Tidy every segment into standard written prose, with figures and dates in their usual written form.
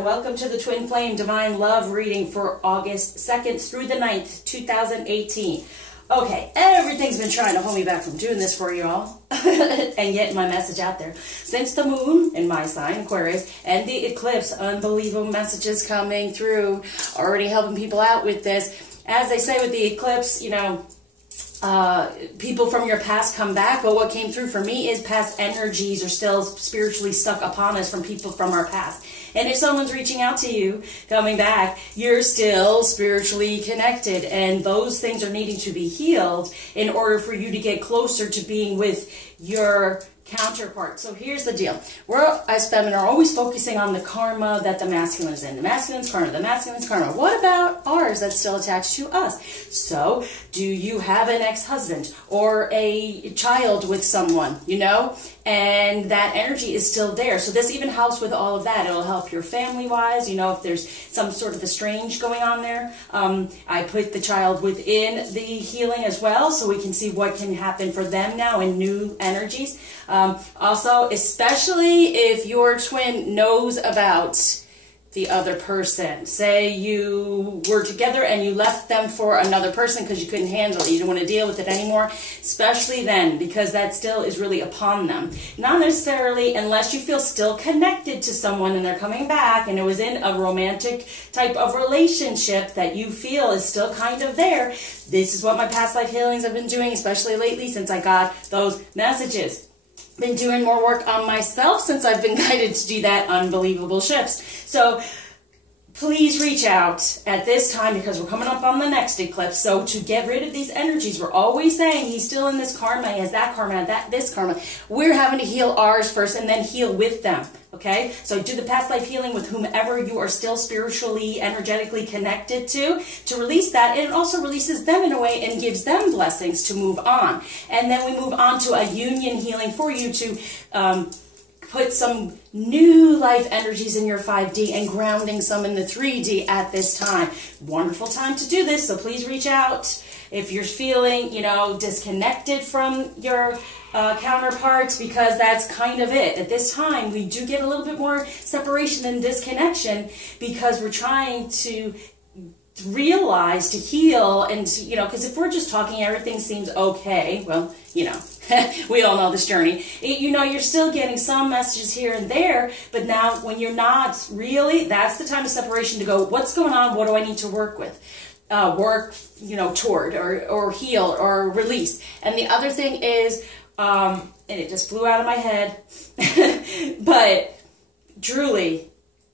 there. Welcome to the Twin Flame Divine Love reading for August 2nd through the 9th, 2018. Okay, everything's been trying to hold me back from doing this for you all and getting my message out there. Since the moon in my sign, Aquarius, and the eclipse, unbelievable messages coming through, already helping people out with this. As they say with the eclipse, you know, people from your past come back, but what came through for me is past energies are still spiritually stuck upon us from people from our past. And if someone's reaching out to you, coming back, you're still spiritually connected, and those things are needing to be healed in order for you to get closer to being with your counterpart. So here's the deal. We're, as feminine, are always focusing on the karma that the masculine is in. The masculine's karma, the masculine's karma. What about ours that's still attached to us? So, do you have an ex-husband or a child with someone, you know? And that energy is still there. So this even helps with all of that. It'll help your family-wise, you know, if there's some sort of estranged going on there. I put the child within the healing as well, so we can see what can happen for them now in new energies. Also, especially if your twin knows about the other person. Say you were together and you left them for another person because you couldn't handle it. You don't want to deal with it anymore. Especially then, because that still is really upon them. Not necessarily unless you feel still connected to someone and they're coming back and it was in a romantic type of relationship that you feel is still kind of there. This is what my past life healings have been doing, especially lately since I got those messages. Been doing more work on myself since I've been guided to do that. Unbelievable shifts. So please reach out at this time because we're coming up on the next eclipse. So to get rid of these energies, we're always saying he's still in this karma, he has that karma, this karma. We're having to heal ours first and then heal with them. Okay, so do the past life healing with whomever you are still spiritually, energetically connected to release that. And it also releases them in a way and gives them blessings to move on. And then we move on to a union healing for you to put some new life energies in your 5D and grounding some in the 3D at this time. Wonderful time to do this, so please reach out if you're feeling, you know, disconnected from your counterparts, because that's kind of it. At this time, we do get a little bit more separation and disconnection because we're trying to realize, to heal, and to, you know, because if we're just talking, everything seems okay. Well, you know, we all know this journey. You know, you're still getting some messages here and there, but now when you're not really, that's the time of separation to go, what's going on? What do I need to work with? Work, you know, toward or heal or release. And the other thing is, and it just flew out of my head, but truly,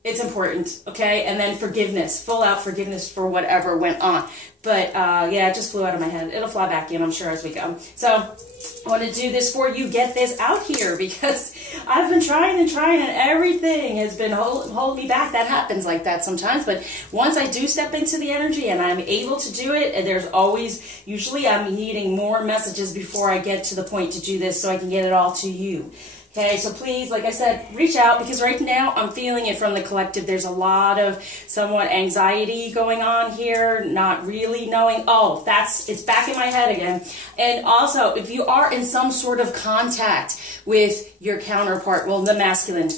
it's important, okay? And then forgiveness, full out forgiveness for whatever went on. But yeah, it just flew out of my head. It'll fly back in, I'm sure, as we go. So I want to do this for you, get this out here, because I've been trying and trying, and everything has been holding me back. That happens like that sometimes. But once I do step into the energy and I'm able to do it, and there's always, usually I'm needing more messages before I get to the point to do this so I can get it all to you. Okay, so please, like I said, reach out, because right now I'm feeling it from the collective. There's a lot of somewhat anxiety going on here, not really knowing, oh, it's back in my head again. And also, if you are in some sort of contact with your counterpart, well, the masculine,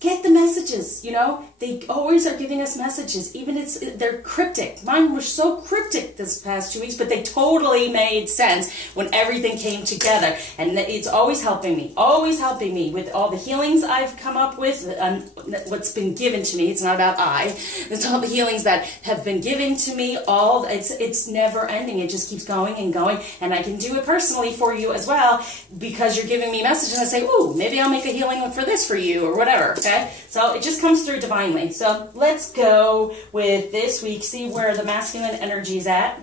get the messages, you know, they always are giving us messages, even they're cryptic. Mine were so cryptic this past 2 weeks, but they totally made sense when everything came together, and it's always helping me with all the healings I've come up with, what's been given to me. It's not about it's all the healings that have been given to me, it's never ending. It just keeps going and going, and I can do it personally for you as well, because you're giving me messages, and I say, ooh, maybe I'll make a healing for this for you, or whatever, okay? So it just comes through divinely. So let's go with this week, see where the masculine energy is at,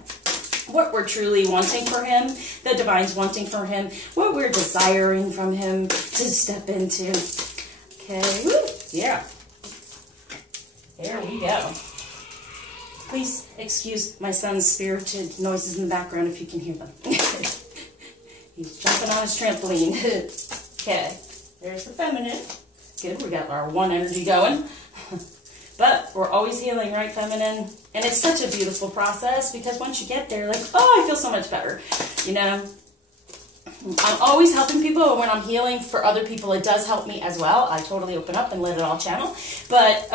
what we're truly wanting for him, the divine's wanting for him, what we're desiring from him to step into. Okay, woo, yeah. There we go. Please excuse my son's spirited noises in the background if you can hear them. He's jumping on his trampoline. Okay, there's the feminine. Good, we got our one energy going. But we're always healing, right, feminine? And it's such a beautiful process, because once you get there, like, oh, I feel so much better, you know? I'm always helping people, and when I'm healing for other people, it does help me as well. I totally open up and let it all channel. But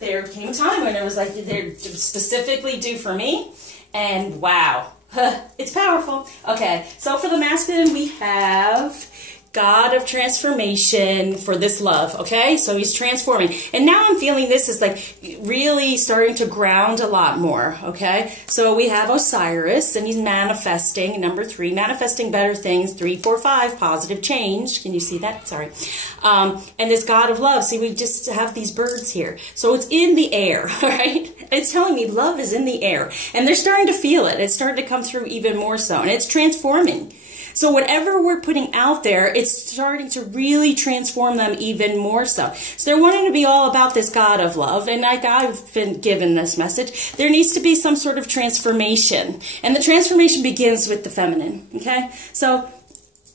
there came a time when it was like they're specifically due for me, and wow, it's powerful. Okay, so for the masculine, we have God of transformation for this love, okay? So he's transforming. And now I'm feeling this is like really starting to ground a lot more, okay? So we have Osiris, and he's manifesting. Number 3, manifesting better things. 3, 4, 5, positive change. Can you see that? Sorry. And this God of love. See, we just have these birds here. So it's in the air, right? It's telling me love is in the air. And they're starting to feel it. It's starting to come through even more so. And it's transforming. So whatever we're putting out there, it's starting to really transform them even more so. So they're wanting to be all about this God of love. And like I've been given this message, there needs to be some sort of transformation. And the transformation begins with the feminine, okay? So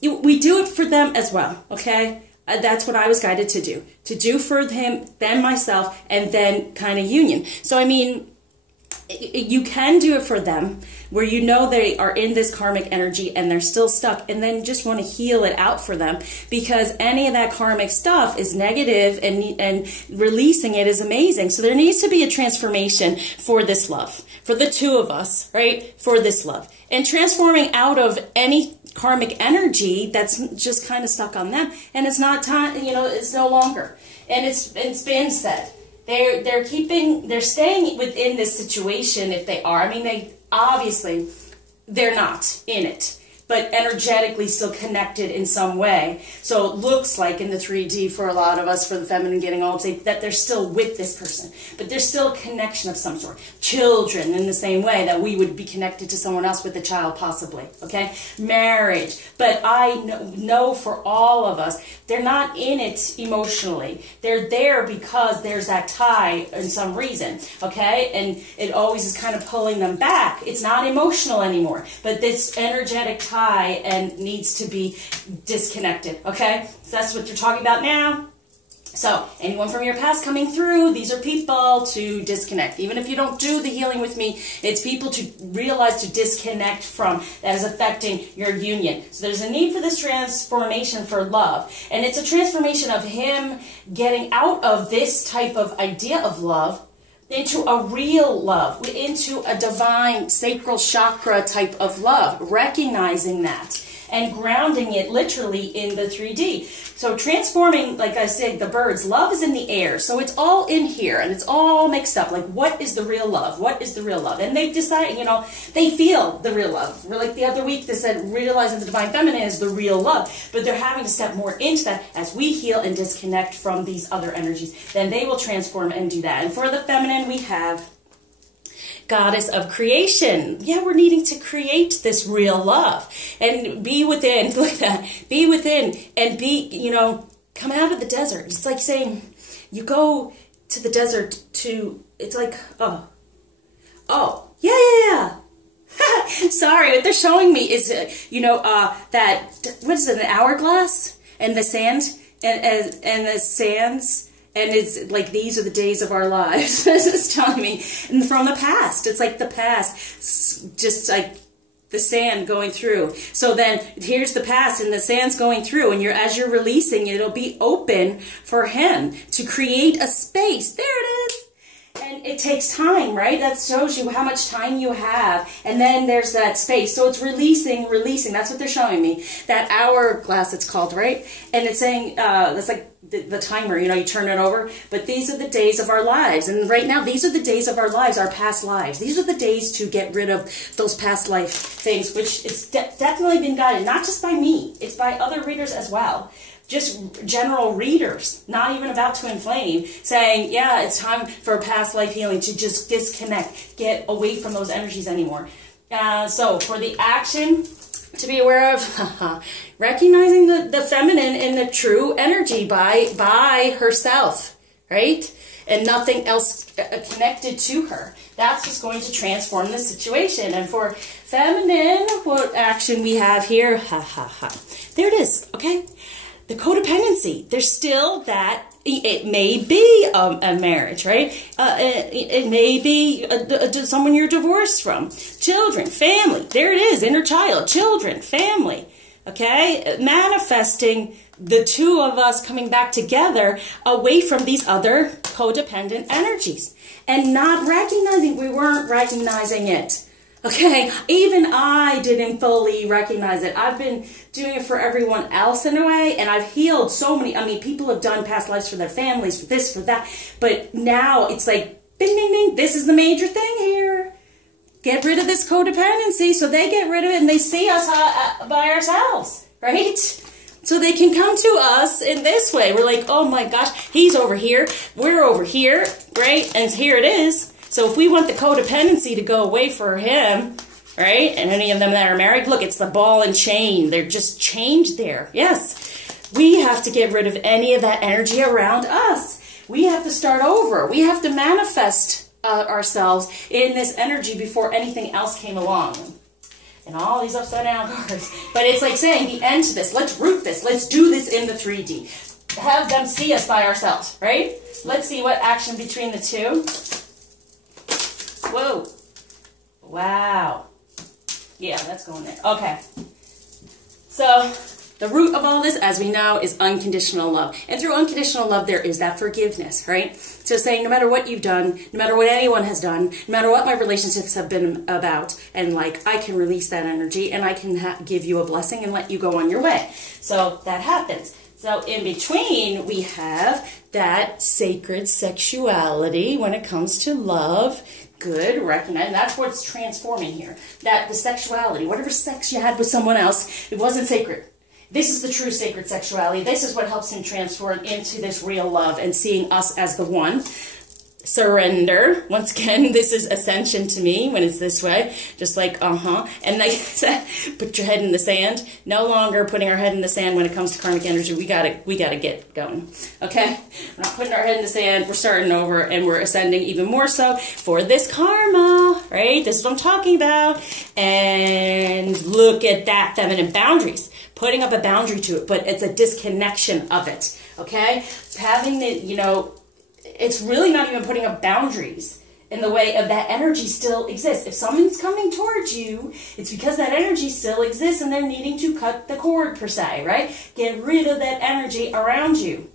we do it for them as well, okay? That's what I was guided to do. To do for him, then myself, and then kind of union. So I mean, you can do it for them where you know they are in this karmic energy and they're still stuck, and then just want to heal it out for them, because any of that karmic stuff is negative, and releasing it is amazing. So there needs to be a transformation for this love, for the two of us, right? For this love, and transforming out of any karmic energy that's just kind of stuck on them, and it's not time, you know, it's no longer, and it's been said. They're staying within this situation if they are. I mean, they obviously, they're not in it, but energetically still connected in some way. So it looks like in the 3D for a lot of us, for the feminine getting all upset, that they're still with this person, but there's still a connection of some sort. Children in the same way that we would be connected to someone else with a child possibly, okay? Marriage, but I know for all of us, they're not in it emotionally. They're there because there's that tie in some reason, okay? And it always is kind of pulling them back. It's not emotional anymore, but this energetic tie and needs to be disconnected, okay? So that's what you're talking about now. So anyone from your past coming through, these are people to disconnect. Even if you don't do the healing with me, it's people to realize to disconnect from that is affecting your union. So there's a need for this transformation for love. And it's a transformation of him getting out of this type of idea of love into a real love, into a divine sacral chakra type of love, recognizing that and grounding it literally in the 3D. So transforming, like I said, the birds, love is in the air. So it's all in here and it's all mixed up. Like, what is the real love? What is the real love? And they decide, you know, they feel the real love. Like the other week they said, realizing the divine feminine is the real love. But they're having to step more into that as we heal and disconnect from these other energies. Then they will transform and do that. And for the feminine, we have Goddess of creation. Yeah, we're needing to create this real love and be within, look at that, be within and be, you know, come out of the desert. It's like saying you go to the desert to, it's like, yeah. Sorry, what they're showing me is, you know, that, what is it, an hourglass and the sand and the sands. And it's like, these are the days of our lives. It's telling me. And from the past. It's like the past. Just like the sand going through. So then here's the past and the sand's going through. And as you're releasing, it'll be open for him to create a space. There it is. And it takes time, right? That shows you how much time you have. And then there's that space. So it's releasing. That's what they're showing me. That hourglass, it's called, right? And it's saying, that's like the timer, you know, you turn it over. But these are the days of our lives. And right now, these are the days of our lives, our past lives. These are the days to get rid of those past life things, which is definitely been guided, not just by me. It's by other readers as well. Just general readers, not even about TwinFlame, saying, yeah, it's time for past life healing, to just disconnect, get away from those energies anymore. So for the action to be aware of, recognizing the feminine in the true energy by herself, right? And nothing else connected to her. That's what's going to transform the situation. And for feminine, what action we have here, there it is, okay? The codependency, there's still that, it may be a marriage, right? It may be someone you're divorced from. Children, family, there it is, inner child, children, family, okay? Manifesting the two of us coming back together away from these other codependent energies and not recognizing, we weren't recognizing it. Okay, even I didn't fully recognize it. I've been doing it for everyone else in a way, and I've healed so many. I mean, people have done past lives for their families, for this, for that. But now it's like, bing, bing, bing, this is the major thing here. Get rid of this codependency so they get rid of it and they see us by ourselves, right? So they can come to us in this way. We're like, oh my gosh, he's over here, we're over here, right? And here it is. So if we want the codependency to go away for him, right? And any of them that are married, look, it's the ball and chain. They're just chained there. Yes. We have to get rid of any of that energy around us. We have to start over. We have to manifest ourselves in this energy before anything else came along. And all these upside down cards. But it's like saying the end to this. Let's root this. Let's do this in the 3D. Have them see us by ourselves, right? Let's see what action between the two. Whoa. Wow. Yeah, that's going there. Okay. So, the root of all this, as we know, is unconditional love. And through unconditional love, there is that forgiveness, right? So saying, no matter what you've done, no matter what anyone has done, no matter what my relationships have been about, and like, I can release that energy, and I can give you a blessing and let you go on your way. So, that happens. So, in between, we have that sacred sexuality when it comes to love. Good, recognize that's what's transforming here. That the sexuality, whatever sex you had with someone else, it wasn't sacred. This is the true sacred sexuality. This is what helps him transform into this real love and seeing us as the one. Surrender. Once again, this is ascension to me when it's this way. Just like, And like I said, put your head in the sand. No longer putting our head in the sand when it comes to karmic energy. We gotta get going. Okay? We're not putting our head in the sand. We're starting over and we're ascending even more so for this karma. Right? This is what I'm talking about. And look at that, feminine boundaries. Putting up a boundary to it, but it's a disconnection of it. Okay? Having the, it's really not even putting up boundaries in the way of that energy still exists. If someone's coming towards you, it's because that energy still exists and they're needing to cut the cord per se, right? Get rid of that energy around you.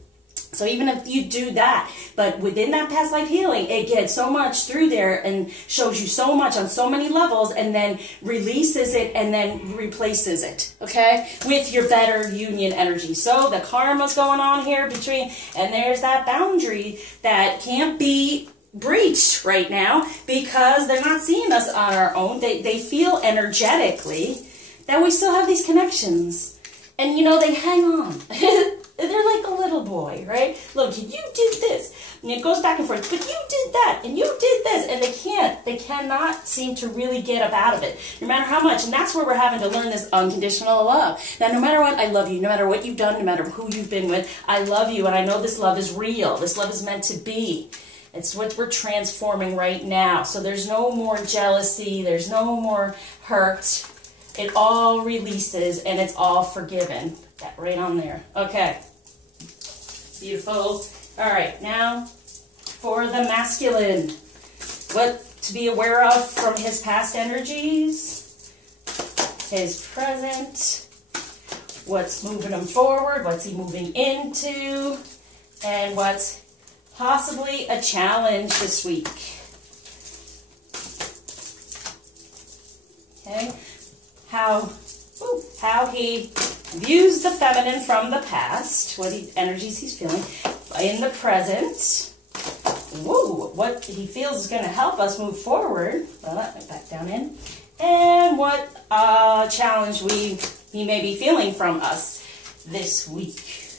So even if you do that, but within that past life healing, it gets so much through there and shows you so much on so many levels and then releases it and then replaces it, okay, with your better union energy. So the karma's going on here between, and there's that boundary that can't be breached right now because they're not seeing us on our own. They feel energetically that we still have these connections. And, they hang on. They're like a little boy, right? Look, you did this. And it goes back and forth. But you did that. And you did this. And they cannot seem to really get up out of it. No matter how much. And that's where we're having to learn this unconditional love. Now, no matter what, I love you. No matter what you've done, no matter who you've been with, I love you. And I know this love is real. This love is meant to be. It's what we're transforming right now. So there's no more jealousy. There's no more hurt. It all releases and it's all forgiven. That right on there. Okay. Beautiful. All right. Now for the masculine. What to be aware of from his past energies. His present. What's moving him forward. What's he moving into. And what's possibly a challenge this week. Okay. How he views the feminine from the past, what energies he's feeling in the present. Woo, what he feels is going to help us move forward. Well, that went back down in. And what challenge he may be feeling from us this week.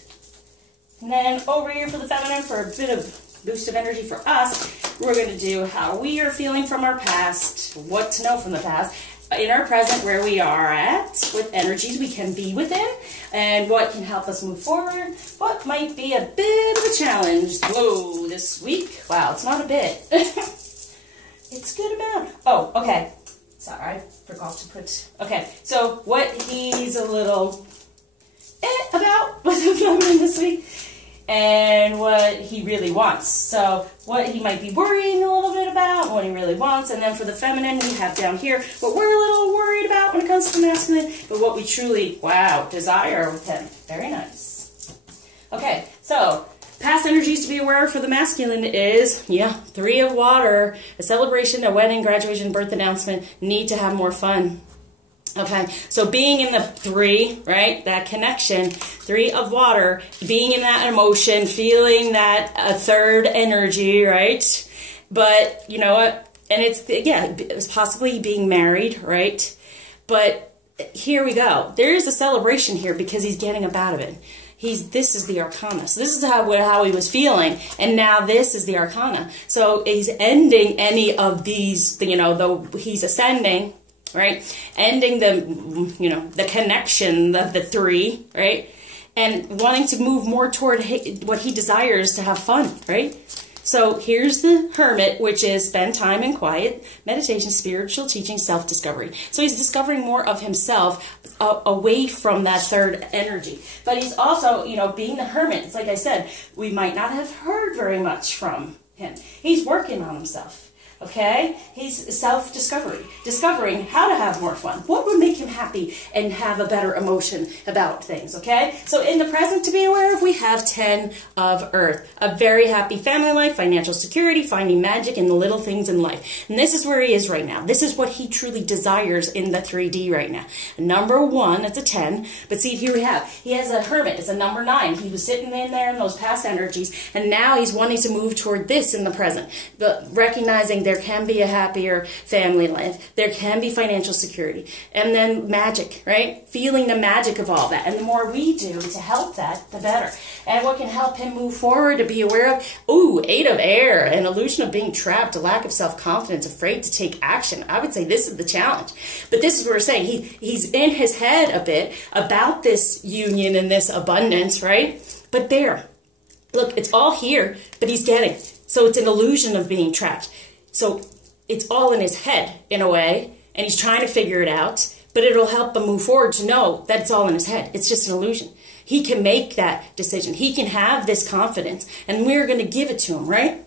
And then over here for the feminine, for a bit of boost of energy for us, we're going to do how we are feeling from our past, what to know from the past, in our present, where we are at, with energies we can be within, and what can help us move forward, what might be a bit of a challenge, whoa, this week. Wow, it's not a bit. It's good amount. Oh, okay. Sorry, I forgot to put, okay, so what he's a little about with the feminine this week and what he really wants. So what he might be worrying a little bit about, what he really wants. And then for the feminine, we have down here what we're a little worried about when it comes to the masculine, but what we truly, wow, desire with him. Very nice. Okay, so past energies to be aware of for the masculine is, 3 of water, a celebration, a wedding, graduation, birth announcement, need to have more fun. Okay, so being in the 3, right, that connection, 3 of water, being in that emotion, feeling that a third energy, right? But you know what? And it's possibly being married, right? But here we go. There is a celebration here because he's getting up out of it. This is the arcana. So this is how he was feeling, and now this is the arcana. So he's ending any of these, though he's ascending, right? Ending the connection of the 3, right? And wanting to move more toward what he desires to have fun, right? So here's the Hermit, which is spend time in quiet, meditation, spiritual teaching, self-discovery. So he's discovering more of himself away from that third energy. But he's also, being the Hermit, it's like I said, we might not have heard very much from him. He's working on himself. Okay? He's self-discovery, discovering how to have more fun. What would make him happy and have a better emotion about things, okay? So in the present to be aware of, we have 10 of Earth. A very happy family life, financial security, finding magic in the little things in life. And this is where he is right now. This is what he truly desires in the 3D right now. Number 1, it's a 10. But see, here we have, he has a Hermit. It's a number 9. He was sitting in there in those past energies, and now he's wanting to move toward this in the present. But recognizing there can be a happier family life. There can be financial security. And then magic, right? Feeling the magic of all that. And the more we do to help that, the better. And what can help him move forward, to be aware of? Ooh, 8 of air, an illusion of being trapped, a lack of self-confidence, afraid to take action. I would say this is the challenge. But this is what we're saying. He's in his head a bit about this union and this abundance, right? But there, look, it's all here, but he's getting. So it's an illusion of being trapped. So it's all in his head, in a way, and he's trying to figure it out, but it'll help him move forward to know that it's all in his head. It's just an illusion. He can make that decision. He can have this confidence, and we're going to give it to him, right?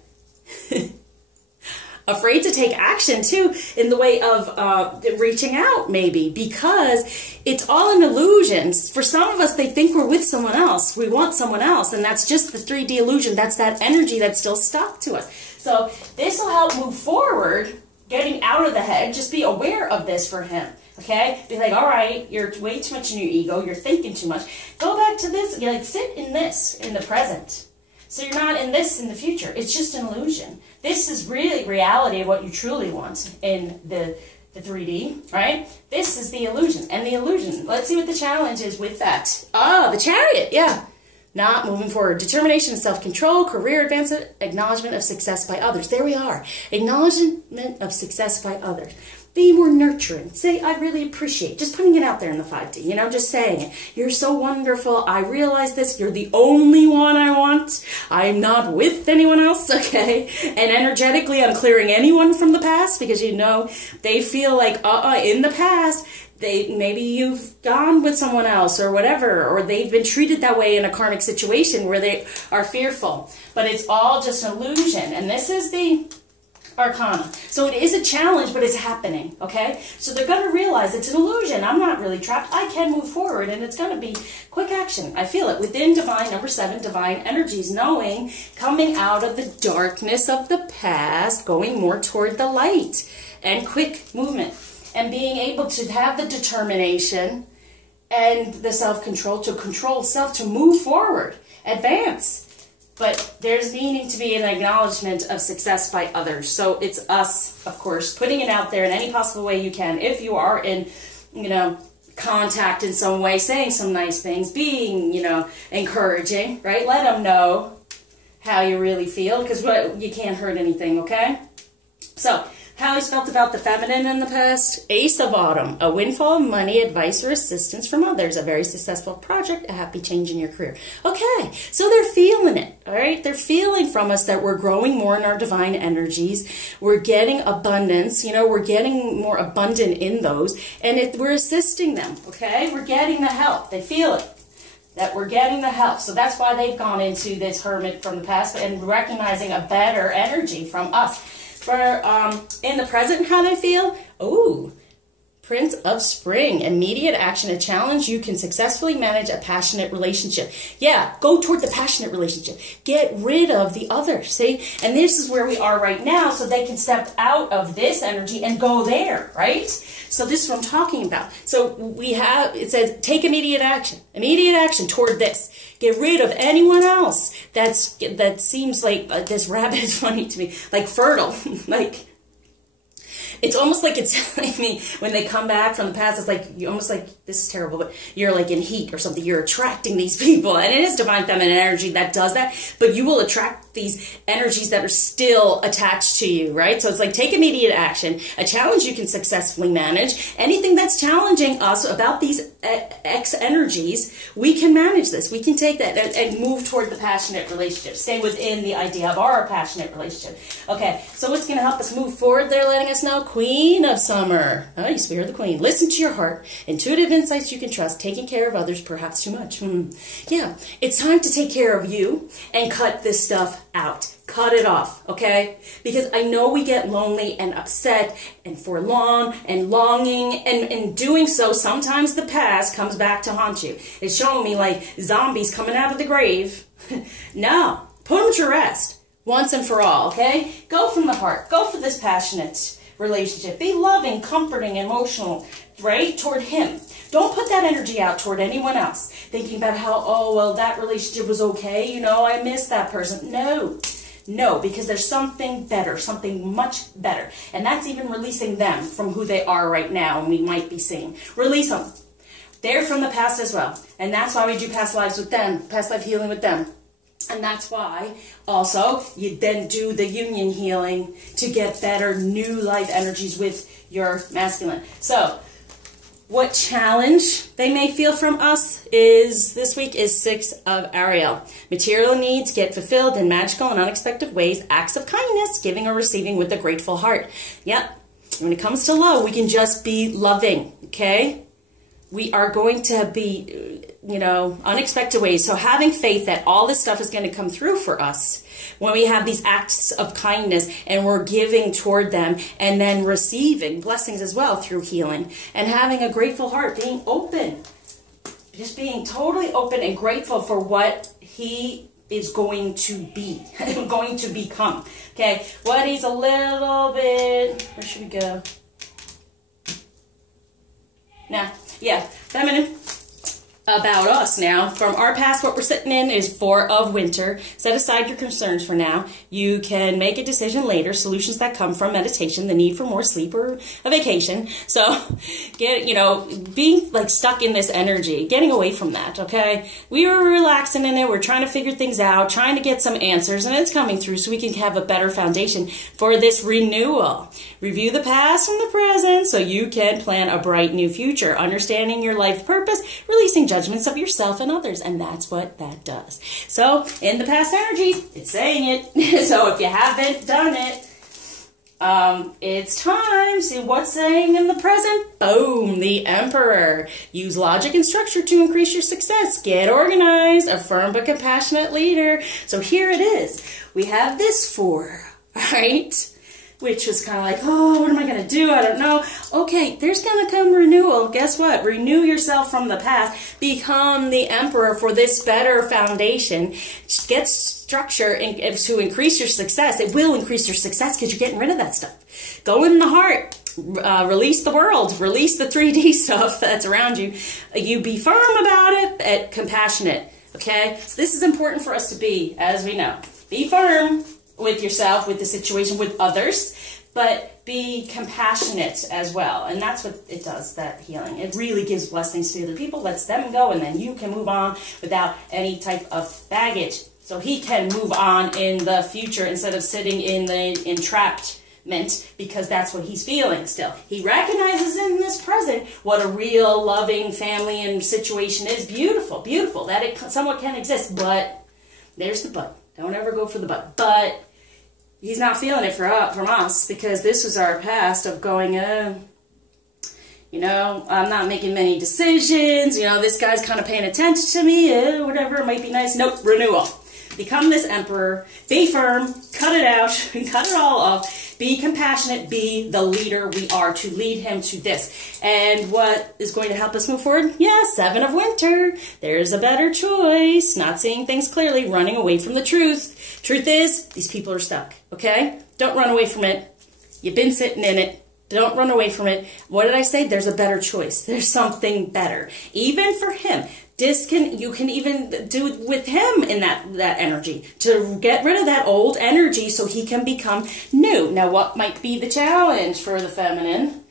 Afraid to take action, too, in the way of reaching out, maybe, because it's all an illusion. For some of us, they think we're with someone else. We want someone else, and that's just the 3D illusion. That's that energy that's still stuck to us. So this will help move forward, getting out of the head. Just be aware of this for him, okay? Be like, all right, you're way too much in your ego. You're thinking too much. Go back to this. You're like, sit in this in the present. So you're not in this in the future. It's just an illusion. This is really reality of what you truly want in the 3D, right? This is the illusion. And the illusion, let's see what the challenge is with that. Oh, the Chariot, yeah. Not moving forward. Determination and self-control, career advancement, acknowledgement of success by others. There we are. Acknowledgement of success by others. Be more nurturing. Say, I really appreciate. Just putting it out there in the 5D, just saying it. You're so wonderful. I realize this. You're the only one I want. I'm not with anyone else, okay? And energetically, I'm clearing anyone from the past because, they feel like, in the past, maybe you've gone with someone else or whatever, or they've been treated that way in a karmic situation where they are fearful. But it's all just an illusion. And this is the Arcana. So it is a challenge, but it's happening, okay? So they're going to realize it's an illusion. I'm not really trapped. I can move forward, and it's going to be quick action. I feel it. Within divine, number 7, divine energies, knowing, coming out of the darkness of the past, going more toward the light, and quick movement. And being able to have the determination and the self-control to control self, to move forward, advance. But there's needing to be an acknowledgement of success by others. So it's us, of course, putting it out there in any possible way you can. If you are in, contact in some way, saying some nice things, being, encouraging, right? Let them know how you really feel, because you can't hurt anything, okay? So, how he's felt about the feminine in the past. Ace of Autumn, a windfall of money, advice, or assistance from others, a very successful project, a happy change in your career. Okay, so they're feeling it, all right? They're feeling from us that we're growing more in our divine energies. We're getting abundance, we're getting more abundant in those, and we're assisting them, okay? We're getting the help. They feel it. that we're getting the help. So that's why they've gone into this hermit from the past and recognizing a better energy from us. For in the present, how they feel? Ooh, Prince of Spring, immediate action, a challenge. You can successfully manage a passionate relationship. Yeah, go toward the passionate relationship. Get rid of the other, see? And this is where we are right now, so they can step out of this energy and go there, right? So this is what I'm talking about. So we have, it says, take immediate action toward this. Get rid of anyone else that seems like, this rabbit is funny to me, like fertile, like, it's almost like it's telling me when they come back from the past, it's like, you almost like, this is terrible, but you're like in heat or something. You're attracting these people. And it is divine feminine energy that does that. But you will attract these energies that are still attached to you, right? So it's like, take immediate action. A challenge you can successfully manage. Anything that's challenging us about these X energies, we can manage this. We can take that and move toward the passionate relationship. Stay within the idea of our passionate relationship. Okay, so what's going to help us move forward? They're letting us know. Queen of Summer. Oh, you Spirit of the Queen. Listen to your heart. Intuitive insights you can trust. Taking care of others, perhaps too much. Yeah, it's time to take care of you and cut this stuff out. Cut it off, okay? Because I know we get lonely and upset and forlorn and longing, and in doing so, sometimes the past comes back to haunt you. It's showing me like zombies coming out of the grave. No, put them to rest once and for all, okay? Go from the heart. Go for this passionate relationship. Be loving, comforting, emotional, right? Toward him. Don't put that energy out toward anyone else. Thinking about how, oh, well, that relationship was okay. You know, I miss that person. No. No, because there's something better, something much better. And that's even releasing them from who they are right now and we might be seeing. Release them. They're from the past as well. And that's why we do past lives with them, past life healing with them. And that's why, also, you then do the union healing to get better new life energies with your masculine. So, what challenge they may feel from us is, this week, is 6 of Ariel. Material needs get fulfilled in magical and unexpected ways. Acts of kindness, giving or receiving with a grateful heart. Yep. When it comes to love, we can just be loving, okay? We are going to be, you know, unexpected ways. So having faith that all this stuff is going to come through for us when we have these acts of kindness and we're giving toward them and then receiving blessings as well through healing and having a grateful heart, being open, just being totally open and grateful for what he is going to be, going to become. Okay, what he's a little bit, where should we go? Now, yeah, feminine. About us now. From our past, what we're sitting in is 4 of Winter. Set aside your concerns for now. You can make a decision later. Solutions that come from meditation, the need for more sleep or a vacation. So, being like stuck in this energy, getting away from that, okay? We were relaxing in it. We're trying to figure things out, trying to get some answers, and it's coming through so we can have a better foundation for this renewal. Review the past and the present so you can plan a bright new future. Understanding your life purpose, releasing judgments of yourself and others, and that's what that does. So, in the past energies, it's saying it. So, if you haven't done it, it's time. See what's saying in the present? Boom, the Emperor. Use logic and structure to increase your success. Get organized. A firm but compassionate leader. So, here it is. We have this 4, right? Which was kind of like, oh, what am I going to do? I don't know. Okay, there's going to come renewal. Guess what? Renew yourself from the past. Become the Emperor for this better foundation. Get structure to increase your success. It will increase your success because you're getting rid of that stuff. Go in the heart. Release the world. Release the 3D stuff that's around you. You be firm about it, and compassionate. Okay? So this is important for us to be, as we know. Be firm with yourself, with the situation, with others, but be compassionate as well. And that's what it does, that healing. It really gives blessings to other people, lets them go, and then you can move on without any type of baggage. So he can move on in the future instead of sitting in the entrapment, because that's what he's feeling still. He recognizes in this present what a real loving family and situation is. Beautiful, beautiful, that it somewhat can exist, but there's the but. Don't ever go for the but he's not feeling it from us, because this was our past of going, You know, I'm not making many decisions. You know, this guy's kind of paying attention to me. Whatever, it might be nice. Nope, renewal. Become this emperor. Be firm. Cut it out. Cut it all off. Be compassionate. Be the leader we are to lead him to this. And what is going to help us move forward? Yeah, 7 of Winter. There's a better choice. Not seeing things clearly. Running away from the truth. Truth is, these people are stuck. Okay? Don't run away from it. You've been sitting in it. Don't run away from it. What did I say? There's a better choice. There's something better. Even for him. You can even do it with him in that energy. To get rid of that old energy so he can become new. Now, what might be the challenge for the feminine?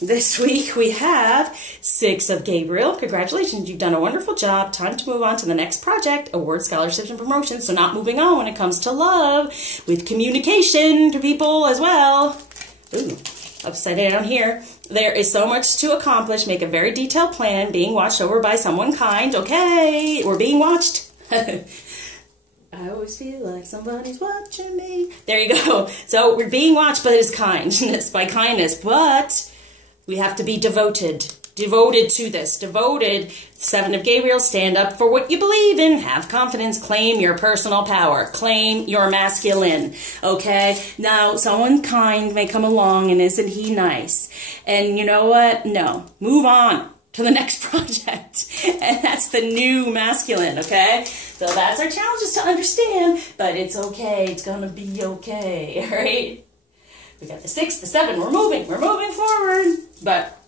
This week we have 6 of Gabriel. Congratulations, you've done a wonderful job. Time to move on to the next project, award, scholarships, and promotions. So not moving on when it comes to love, with communication to people as well. Ooh. Upside down here. There is so much to accomplish. Make a very detailed plan. Being watched over by someone kind. Okay, we're being watched. I always feel like somebody's watching me. There you go. So we're being watched, but it's kindness, by kindness. But we have to be devoted. Devoted to this. Devoted. 7 of Gabriel, stand up for what you believe in. Have confidence. Claim your personal power. Claim your masculine. Okay? Now, someone kind may come along and isn't he nice? And you know what? No. Move on to the next project. And that's the new masculine, okay? So that's our challenges to understand, but it's okay. It's gonna be okay, all right? We got the 6, the 7. We're moving forward. But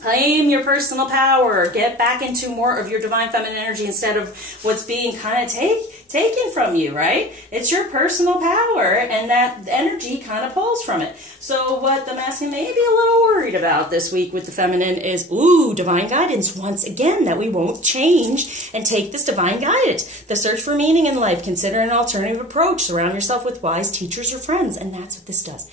claim your personal power. Get back into more of your divine feminine energy instead of what's being kind of taken from you, right? It's your personal power, and that energy kind of pulls from it. So what the masculine may be a little worried about this week with the feminine is, ooh, divine guidance once again, that we won't change and take this divine guidance. The search for meaning in life. Consider an alternative approach. Surround yourself with wise teachers or friends, and that's what this does.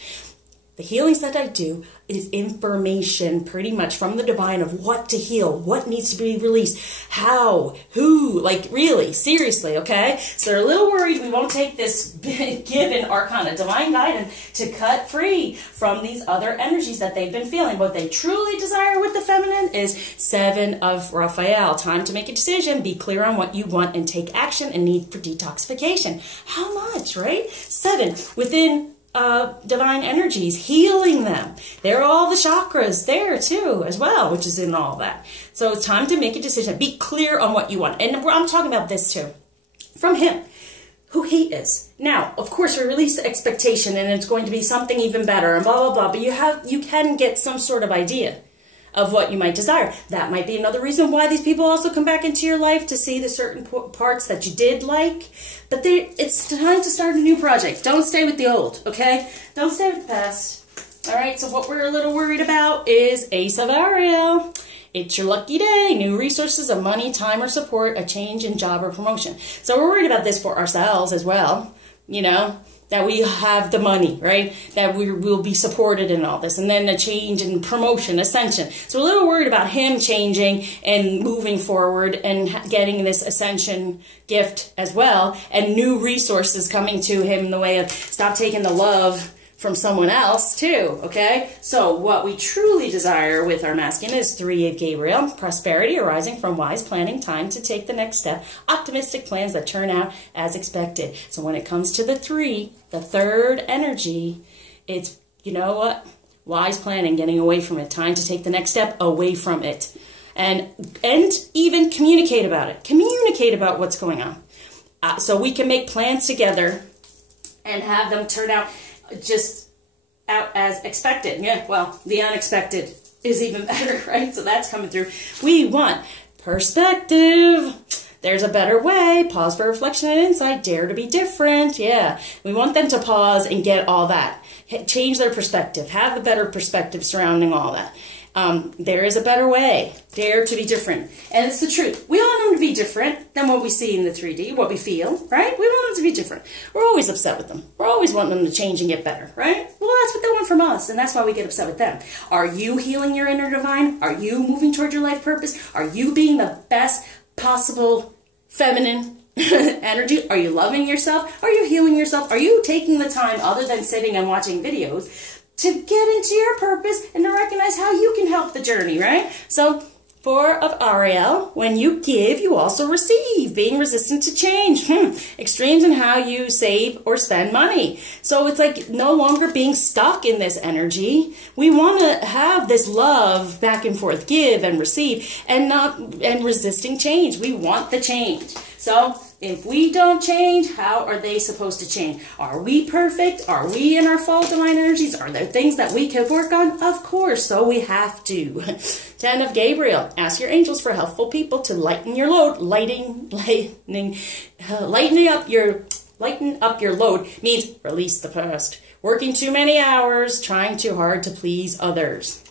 The healings that I do is information pretty much from the divine of what to heal, what needs to be released, how, who, like really, seriously, okay? So they're a little worried we won't take this given arcana, divine guidance, to cut free from these other energies that they've been feeling. What they truly desire with the feminine is 7 of Raphael. Time to make a decision, be clear on what you want, and take action and need for detoxification. How much, right? 7, within divine energies, healing them. There are all the chakras there too as well, which is in all that. So it's time to make a decision. Be clear on what you want. And I'm talking about this too. From him, who he is. Now, of course, we release the expectation and it's going to be something even better and blah, blah, blah. But you can get some sort of idea of what you might desire. That might be another reason why these people also come back into your life, to see the certain parts that you did like. But it's time to start a new project. Don't stay with the old, okay? Don't stay with the past. All right, so what we're a little worried about is Ace of Ariel. It's your lucky day. New resources of money, time, or support, a change in job or promotion. So we're worried about this for ourselves as well, you know, that we have the money, right? That we will be supported in all this. And then a change in promotion, ascension. So we're a little worried about him changing and moving forward and getting this ascension gift as well. And new resources coming to him in the way of stop taking the love from someone else too, okay? So what we truly desire with our masculine is 3 of Gabriel, prosperity arising from wise planning, time to take the next step, optimistic plans that turn out as expected. So when it comes to the 3, the third energy, it's, you know what? Wise planning, getting away from it, time to take the next step away from it. And even communicate about it. Communicate about what's going on. So we can make plans together and have them turn out just out as expected. Yeah, well, the unexpected is even better, right? So that's coming through. We want perspective. There's a better way. Pause for reflection and insight. Dare to be different. Yeah, we want them to pause and get all that. Change their perspective. Have a better perspective surrounding all that. There is a better way. Dare to be different. And it's the truth. We want them to be different than what we see in the 3D, what we feel, right? We want them to be different. We're always upset with them. We're always wanting them to change and get better, right? Well, that's what they want from us, and that's why we get upset with them. Are you healing your inner divine? Are you moving toward your life purpose? Are you being the best possible feminine energy? Are you loving yourself? Are you healing yourself? Are you taking the time, other than sitting and watching videos, to get into your purpose and to recognize how you can help the journey, right? So 4 of Ariel, when you give, you also receive, being resistant to change. Extremes in how you save or spend money. So it's like no longer being stuck in this energy. We want to have this love back and forth, give and receive, and resisting change. We want the change. So if we don't change, how are they supposed to change? Are we perfect? Are we in our full divine energies? Are there things that we can work on? Of course, so we have to. 10 of Gabriel, ask your angels for helpful people to lighten your load. Lighten up your load means release the past. Working too many hours, trying too hard to please others.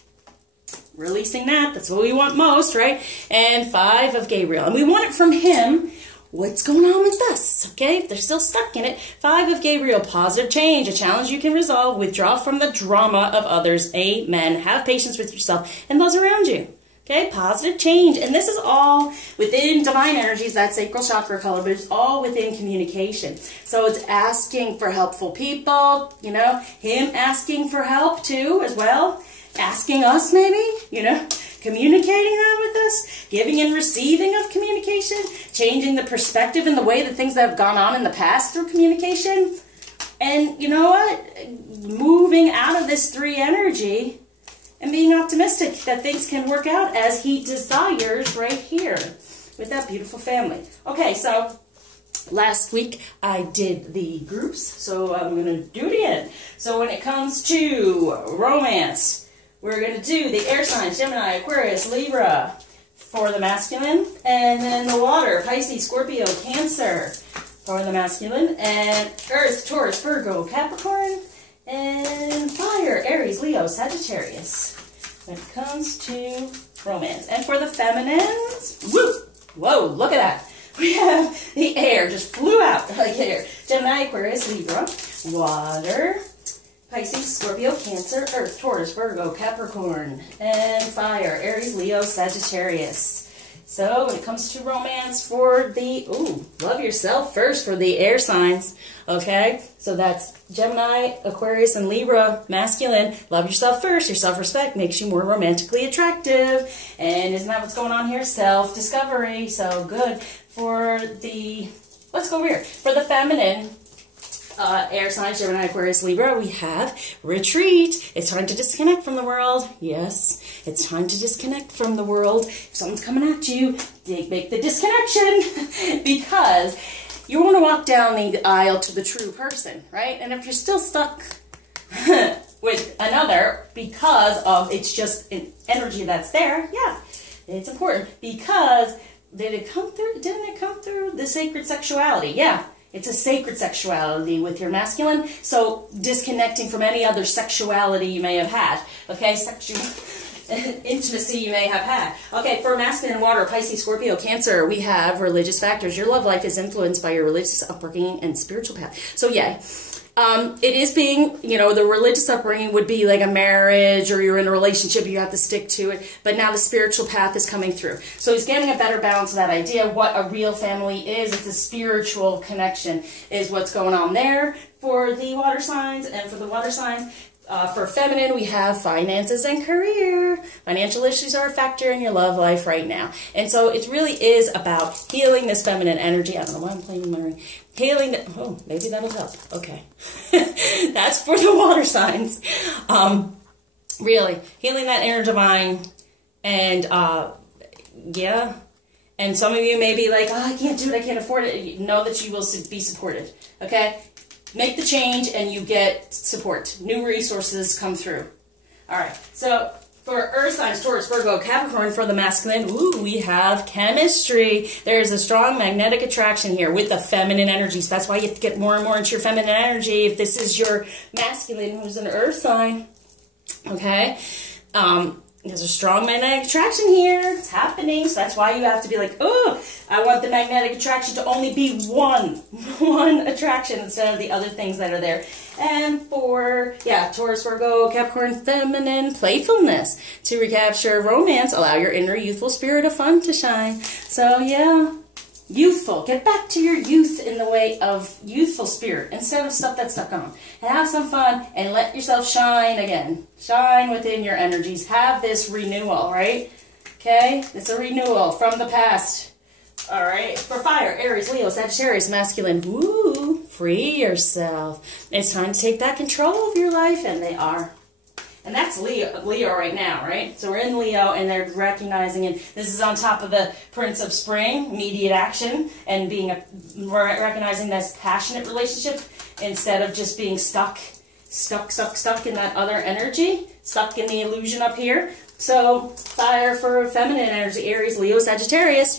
Releasing that's what we want most, right? And 5 of Gabriel, and we want it from him. What's going on with us? Okay, if they're still stuck in it. 5 of Gabriel, positive change, a challenge you can resolve. Withdraw from the drama of others. Amen. Have patience with yourself and those around you. Okay, positive change. And this is all within divine energies, that sacral chakra color, but it's all within communication. So it's asking for helpful people, you know, him asking for help too as well. Asking us maybe, you know, communicating that with us, giving and receiving of communication, changing the perspective and the way that things that have gone on in the past through communication. And you know what? Moving out of this 3 energy and being optimistic that things can work out as he desires right here with that beautiful family. Okay, so last week I did the groups, so I'm going to do it again. So when it comes to romance, we're going to do the air signs, Gemini, Aquarius, Libra for the masculine, and then the water, Pisces, Scorpio, Cancer for the masculine, and Earth, Taurus, Virgo, Capricorn, and fire, Aries, Leo, Sagittarius when it comes to romance. And for the feminines, woo, whoa, look at that. We have the air, just flew out like air. Gemini, Aquarius, Libra, water, Pisces, Scorpio, Cancer, Earth, Taurus, Virgo, Capricorn, and fire, Aries, Leo, Sagittarius. So when it comes to romance for the, love yourself first for the air signs, okay? So that's Gemini, Aquarius, and Libra, masculine. Love yourself first. Your self-respect makes you more romantically attractive. And isn't that what's going on here? Self-discovery. So good. For the, let's go over here. For the feminine, air signs, Gemini, Aquarius, Libra, we have retreat. It's time to disconnect from the world. Yes, it's time to disconnect from the world. If someone's coming at you, make the disconnection because you want to walk down the aisle to the true person, right? And if you're still stuck with another because of it's just an energy that's there, yeah, it's important because didn't it come through the sacred sexuality? Yeah. It's a sacred sexuality with your masculine, so disconnecting from any other sexuality you may have had, okay? Sexual intimacy you may have had. Okay, for masculine water, Pisces, Scorpio, Cancer, we have religious factors. Your love life is influenced by your religious upbringing and spiritual path. So yeah, it is being, you know, the religious upbringing would be like a marriage or you're in a relationship, you have to stick to it. But now the spiritual path is coming through. So he's getting a better balance of that idea. What a real family is, it's a spiritual connection is what's going on there for the water signs. And for the water signs, for feminine, we have finances and career. Financial issues are a factor in your love life right now. And so it really is about healing this feminine energy. I don't know why I'm playing with my ring. Healing the, oh, maybe that'll help. Okay. That's for the water signs. Really, healing that inner divine. And, yeah. And some of you may be like, oh, I can't do it. I can't afford it. Know that you will be supported. Okay? Make the change and you get support. New resources come through. All right. So for earth signs, Taurus, Virgo, Capricorn, for the masculine, we have chemistry. There is a strong magnetic attraction here with the feminine energies. That's why you have to get more and more into your feminine energy. If this is your masculine who's an earth sign, okay? There's a strong magnetic attraction here. It's happening. So that's why you have to be like, oh, I want the magnetic attraction to only be one attraction instead of the other things that are there. And for, yeah, Taurus, Virgo, Capricorn, feminine, playfulness. To recapture romance, allow your inner youthful spirit of fun to shine. So, yeah, youthful. Get back to your youth in the way of youthful spirit instead of stuff that's stuck on. And have some fun and let yourself shine again. Shine within your energies. Have this renewal, right? Okay? It's a renewal from the past. All right, for fire, Aries, Leo, Sagittarius, masculine. Woo, free yourself. It's time to take back control of your life, and they are. And that's Leo right now, right? So we're in Leo, and they're recognizing it. This is on top of the Prince of Spring, immediate action, and recognizing this passionate relationship instead of just being stuck in that other energy, stuck in the illusion up here. So fire for feminine energy, Aries, Leo, Sagittarius.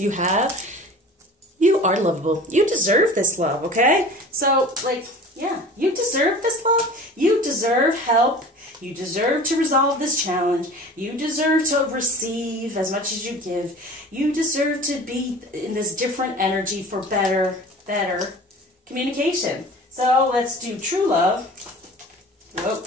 You are lovable. You deserve this love, okay? So, like, yeah, you deserve this love. You deserve help. You deserve to resolve this challenge. You deserve to receive as much as you give. You deserve to be in this different energy for better communication. So let's do true love. Whoa.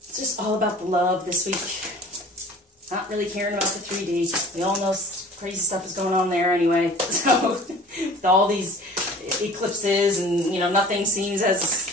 It's just all about the love this week. Not really caring about the 3D. We all know crazy stuff is going on there anyway. So with all these eclipses and, you know, nothing is as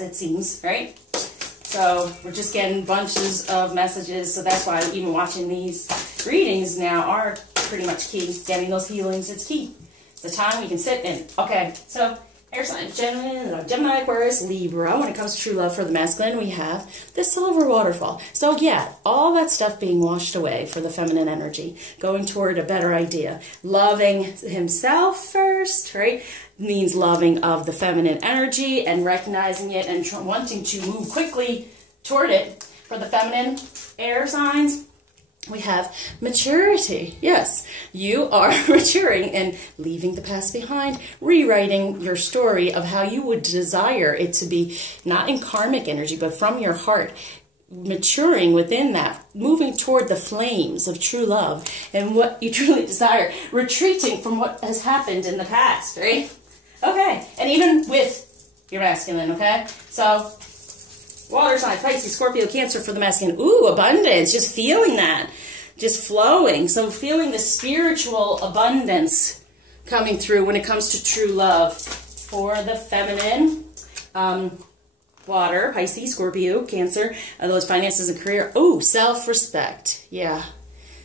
it seems, right? So we're just getting bunches of messages. So that's why even watching these readings now are pretty much key. Getting those healings, it's key. It's the time we can sit in. Okay, so air signs, Gemini, Aquarius, Libra. When it comes to true love for the masculine, we have the silver waterfall. So yeah, all that stuff being washed away for the feminine energy, going toward a better idea. Loving himself first, right? Means loving of the feminine energy and recognizing it and wanting to move quickly toward it. For the feminine air signs, we have maturity. Yes, you are maturing and leaving the past behind, rewriting your story of how you would desire it to be, not in karmic energy, but from your heart, maturing within that, moving toward the flames of true love and what you truly desire, retreating from what has happened in the past, right? Okay, and even with your masculine, okay? So, water signs, Pisces, Scorpio, Cancer for the masculine. Ooh, abundance, just feeling that, just flowing. So feeling the spiritual abundance coming through when it comes to true love. For the feminine, water, Pisces, Scorpio, Cancer, those finances and career. Ooh, self-respect, yeah.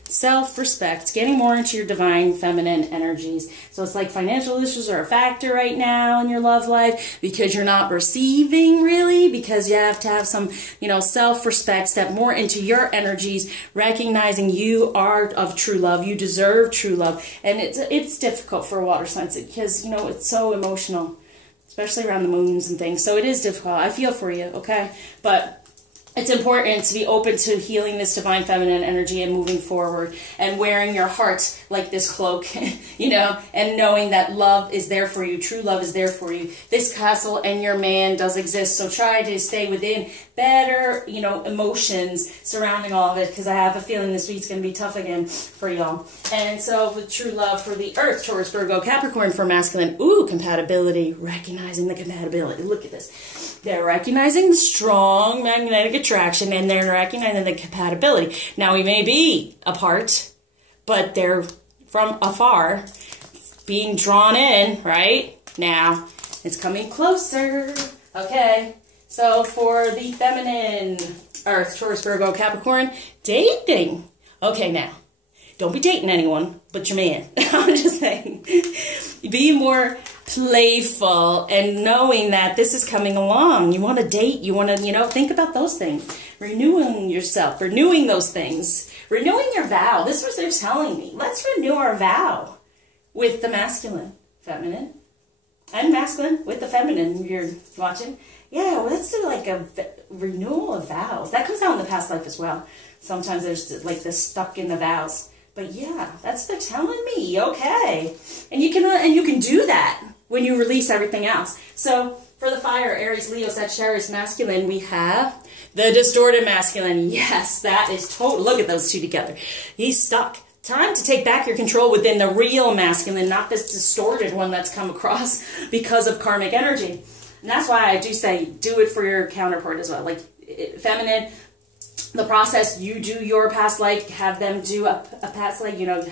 Self-respect, getting more into your divine feminine energies. So it's like financial issues are a factor right now in your love life because you're not receiving really, because you have to have some, you know, self-respect, step more into your energies, recognizing you are of true love. You deserve true love. And it's difficult for a water sign because, you know, it's so emotional, especially around the moons and things. So it is difficult. I feel for you, okay? But it's important to be open to healing this divine feminine energy and moving forward and wearing your heart like this cloak, you know, and knowing that love is there for you. True love is there for you. This castle and your man does exist. So try to stay within better, you know, emotions surrounding all of it, because I have a feeling this week's going to be tough again for y'all. And so with true love for the earth, Taurus, Virgo, Capricorn for masculine. Ooh, compatibility, recognizing the compatibility. Look at this. They're recognizing the strong magnetic attraction and they're recognizing the compatibility. Now, we may be apart, but they're from afar being drawn in, right? Now, it's coming closer. Okay, so for the feminine, Earth, Taurus, Virgo, Capricorn, dating. Okay, now, don't be dating anyone but your man. I'm just saying. Be more playful and knowing that this is coming along. You want to date, you want to, you know, think about those things. Renewing yourself, renewing those things. Renewing your vow. This is what they're telling me. Let's renew our vow with the masculine, feminine, and masculine with the feminine. You're watching. Yeah, well, let's do like a renewal of vows. That comes out in the past life as well. Sometimes there's like this stuck in the vows. But yeah, that's what they're telling me. Okay, and you can do that when you release everything else. So for the fire, Aries, Leo, Sagittarius, masculine, we have the distorted masculine. Yes, that is total. Look at those two together. He's stuck. Time to take back your control within the real masculine, not this distorted one that's come across because of karmic energy. And that's why I do say do it for your counterpart as well. Like feminine, the process, you do your past life, have them do a past life, you know,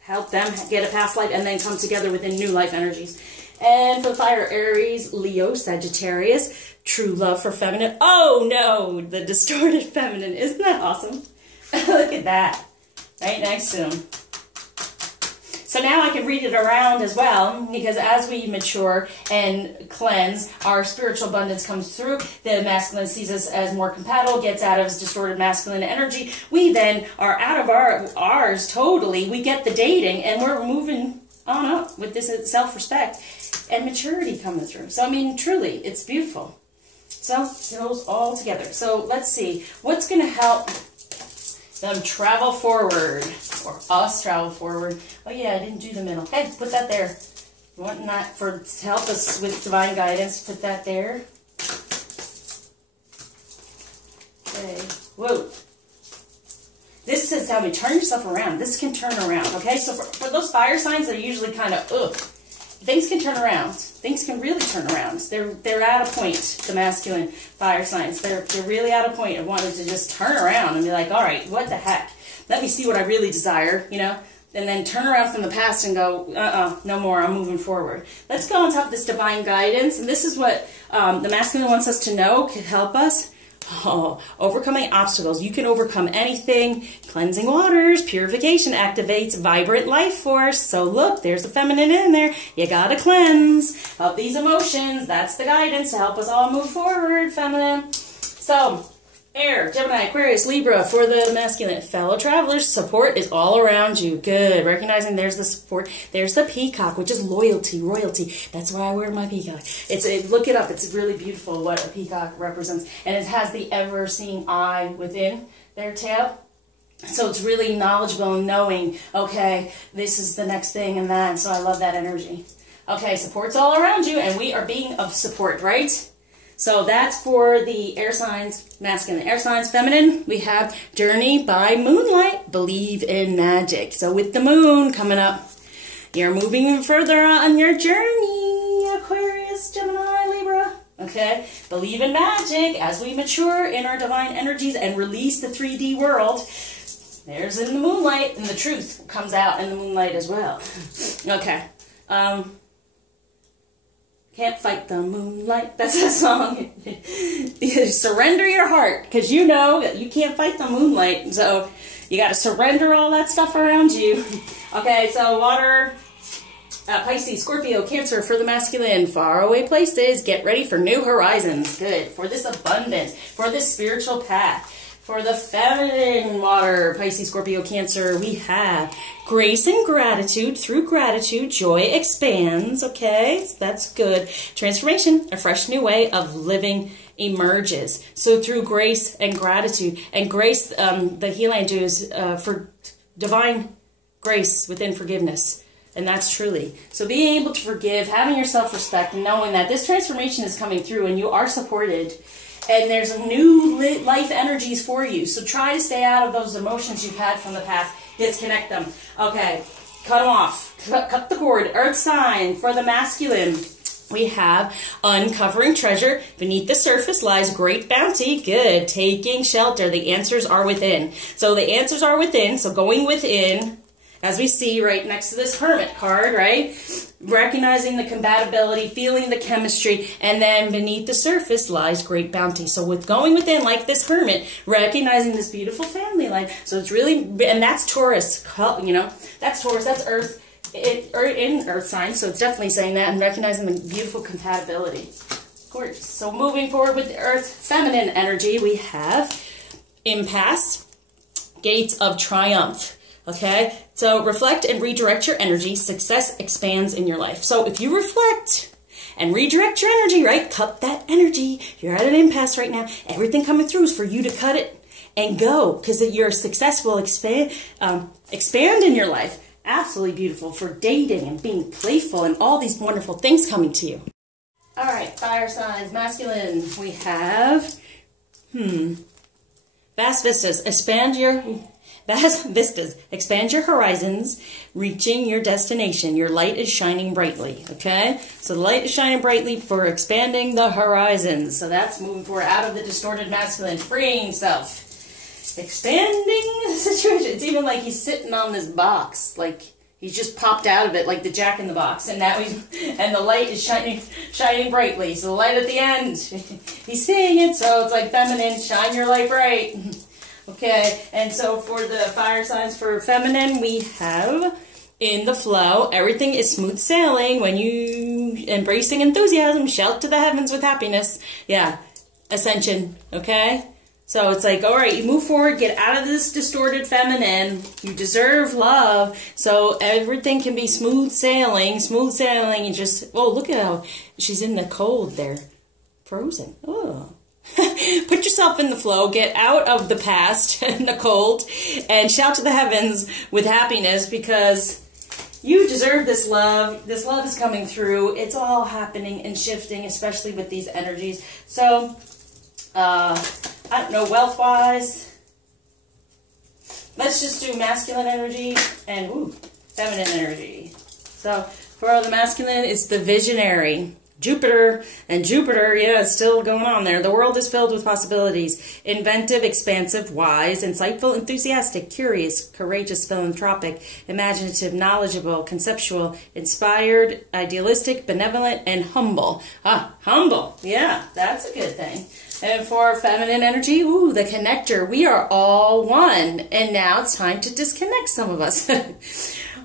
help them get a past life, and then come together within new life energies. And for the fire, Aries, Leo, Sagittarius, true love for feminine. Oh no, the distorted feminine. Isn't that awesome? Look at that. Right next to him. So now I can read it around as well, because as we mature and cleanse, our spiritual abundance comes through. The masculine sees us as more compatible, gets out of his distorted masculine energy. We then are out of ours totally. We get the dating, and we're moving on up with this self-respect and maturity coming through. So, I mean, truly, it's beautiful. So, it goes all together. So, let's see. What's going to help them travel forward, or us travel forward? Oh yeah, I didn't do the middle. Hey, put that there. You want that to help us with divine guidance? Put that there. Okay. Whoa. This says, tell me, turn yourself around. This can turn around. Okay, so for those fire signs that are usually kind of ugh, things can turn around. Things can really turn around. They're at a point, the masculine fire signs. They're really at a point of wanting to just turn around and be like, all right, what the heck? Let me see what I really desire, you know? And then turn around from the past and go, no more, I'm moving forward. Let's go on top of this divine guidance. And this is what the masculine wants us to know, can help us. Oh, overcoming obstacles. You can overcome anything. Cleansing waters, purification activates vibrant life force. So look, there's the feminine in there. You gotta cleanse. Help these emotions. That's the guidance to help us all move forward, feminine. So, Air, Gemini, Aquarius, Libra, for the masculine. Fellow travelers, support is all around you. Good. Recognizing there's the support. There's the peacock, which is loyalty, royalty. That's why I wear my peacock. Look it up. It's really beautiful what a peacock represents. And it has the ever-seeing eye within their tail. So it's really knowledgeable and knowing, okay, this is the next thing and that. So I love that energy. Okay, support's all around you, and we are being of support, right? So that's for the air signs, masculine. Air signs, feminine, we have Journey by Moonlight, Believe in Magic. So with the moon coming up, you're moving further on your journey, Aquarius, Gemini, Libra. Okay, believe in magic as we mature in our divine energies and release the 3D world. There's in the moonlight, and the truth comes out in the moonlight as well. Okay. Can't fight the moonlight. That's a song. Surrender your heart, because you know that you can't fight the moonlight. So you got to surrender all that stuff around you. Okay, so water, Pisces, Scorpio, Cancer for the masculine. Far away places. Get ready for new horizons. Good. For this abundance. For this spiritual path. For the feminine water, Pisces, Scorpio, Cancer, we have grace and gratitude. Through gratitude, joy expands. Okay, so that's good. Transformation, a fresh new way of living emerges. So through grace and gratitude, and grace, the healing I do is for divine grace within forgiveness. And that's truly. So being able to forgive, having your self-respect, and knowing that this transformation is coming through and you are supported. And there's new life energies for you. So try to stay out of those emotions you've had from the past. Disconnect them. Okay, cut them off. Cut the cord. Earth sign for the masculine. We have uncovering treasure. Beneath the surface lies great bounty. Good. Taking shelter. The answers are within. So the answers are within. So going within, as we see right next to this Hermit card, right? Recognizing the compatibility, feeling the chemistry, and then beneath the surface lies great bounty. So with going within, like this Hermit, recognizing this beautiful family life. So it's really, and that's Taurus, you know, that's Taurus, that's Earth, in Earth sign. So it's definitely saying that and recognizing the beautiful compatibility. Gorgeous. So moving forward with the Earth feminine energy, we have impasse, gates of triumph. Okay, so reflect and redirect your energy. Success expands in your life. So if you reflect and redirect your energy, right, cut that energy. You're at an impasse right now. Everything coming through is for you to cut it and go, because your success will expand in your life. Absolutely beautiful for dating and being playful and all these wonderful things coming to you. All right, fire signs, masculine. We have, vast vistas. Expand your horizons, reaching your destination. Your light is shining brightly, okay? So the light is shining brightly for expanding the horizons. So that's moving forward out of the distorted masculine, freeing self. expanding the situation. It's even like he's sitting on this box, like he's just popped out of it, like the Jack in the Box, and now and the light is shining brightly. So the light at the end, he's seeing it, so it's like feminine, shine your light bright. Okay, and so for the fire signs for feminine, we have in the flow, everything is smooth sailing when you embracing enthusiasm, shout to the heavens with happiness. Yeah, ascension, okay? So it's like, all right, you move forward, get out of this distorted feminine. You deserve love. So everything can be smooth sailing. And just, oh, look at how she's in the cold there. Frozen. Oh. Put yourself in the flow, get out of the past and the cold, and shout to the heavens with happiness because you deserve this love. This love is coming through. It's all happening and shifting, especially with these energies. So, I don't know, wealth-wise, let's just do masculine energy and feminine energy. So for the masculine, it's the visionary. Jupiter, yeah, it's still going on there. The world is filled with possibilities. Inventive, expansive, wise, insightful, enthusiastic, curious, courageous, philanthropic, imaginative, knowledgeable, conceptual, inspired, idealistic, benevolent, and humble. Humble. Yeah, that's a good thing. And for feminine energy, the connector. We are all one. And now it's time to disconnect some of us.